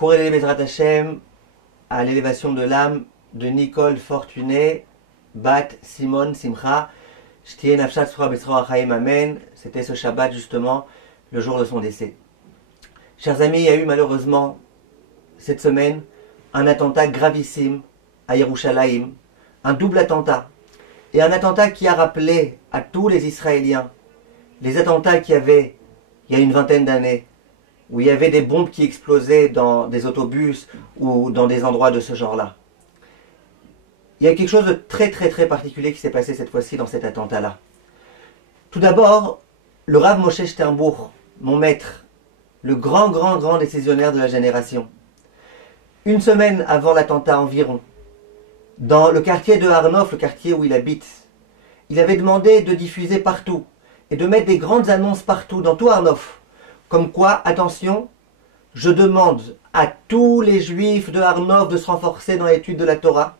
Courez Bezrat Hashem à l'élévation de l'âme de Nicole Fortuné, Bat Simone Simcha, Shtiye Nafshat Sura Besra Chaim Amen. C'était ce Shabbat justement, le jour de son décès. Chers amis, il y a eu malheureusement cette semaine un attentat gravissime à Yerushalayim, un double attentat. Et un attentat qui a rappelé à tous les Israéliens les attentats qu'il y avait il y a une vingtaine d'années, où il y avait des bombes qui explosaient dans des autobus ou dans des endroits de ce genre-là. Il y a quelque chose de très particulier qui s'est passé cette fois-ci dans cet attentat-là. Tout d'abord, le Rav Moshe Sternbuch, mon maître, le grand décisionnaire de la génération, une semaine avant l'attentat environ, dans le quartier de Arnof, le quartier où il habite, il avait demandé de diffuser partout et de mettre des grandes annonces partout, dans tout Arnof, comme quoi, attention, je demande à tous les juifs de Arnof de se renforcer dans l'étude de la Torah,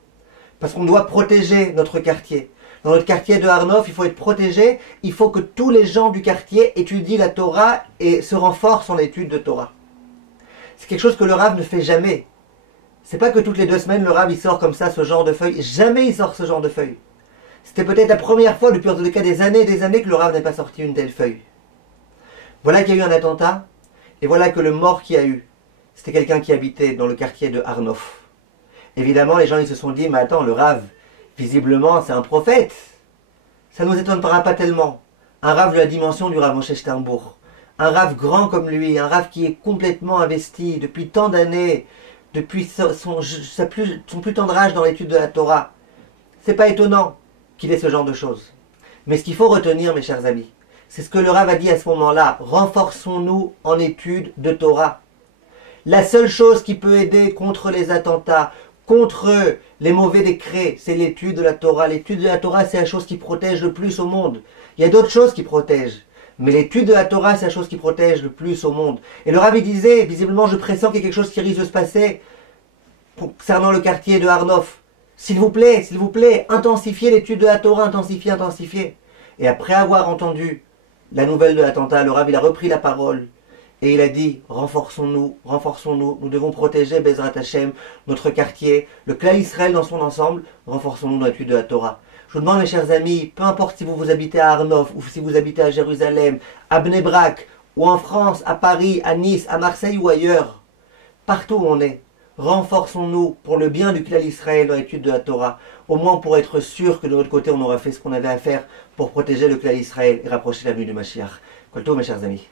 parce qu'on doit protéger notre quartier. Dans notre quartier de Arnof, il faut être protégé, il faut que tous les gens du quartier étudient la Torah et se renforcent en l'étude de Torah. C'est quelque chose que le Rav ne fait jamais. C'est pas que toutes les 2 semaines le Rav il sort comme ça ce genre de feuille. Jamais il sort ce genre de feuille. C'était peut-être la première fois depuis en tout cas des années que le Rav n'ait pas sorti une telle feuille. Voilà qu'il y a eu un attentat, et voilà que le mort qu'il y a eu, c'était quelqu'un qui habitait dans le quartier de Arnof. Évidemment, les gens ils se sont dit, mais attends, le Rav, visiblement c'est un prophète. Ça ne nous étonnera pas tellement. Un Rav de la dimension du Rav Moshe Sternbuch. Un Rav grand comme lui, un Rav qui est complètement investi depuis tant d'années, depuis son plus tendre âge dans l'étude de la Torah. C'est pas étonnant qu'il ait ce genre de choses. Mais ce qu'il faut retenir, mes chers amis, c'est ce que le Rav a dit à ce moment-là. Renforçons-nous en étude de Torah. La seule chose qui peut aider contre les attentats, contre les mauvais décrets, c'est l'étude de la Torah. L'étude de la Torah, c'est la chose qui protège le plus au monde. Il y a d'autres choses qui protègent. Mais l'étude de la Torah, c'est la chose qui protège le plus au monde. Et le Rav disait, visiblement, je pressens qu'il y a quelque chose qui risque de se passer concernant le quartier de Arnof. S'il vous plaît, intensifiez l'étude de la Torah, intensifiez. Et après avoir entendu la nouvelle de l'attentat, le Rav il a repris la parole et il a dit, renforçons-nous, nous devons protéger Bezrat Hashem, notre quartier, le clan Israël dans son ensemble, renforçons-nous dans l'étude de la Torah. Je vous demande, mes chers amis, peu importe si vous habitez à Arnof, ou si vous habitez à Jérusalem, à Bnei Brak, ou en France, à Paris, à Nice, à Marseille ou ailleurs, partout où on est, renforçons-nous pour le bien du clan Israël dans l'étude de la Torah, au moins pour être sûr que de notre côté on aura fait ce qu'on avait à faire pour protéger le clan Israël et rapprocher la venue du Mashiach. Kol tov, mes chers amis.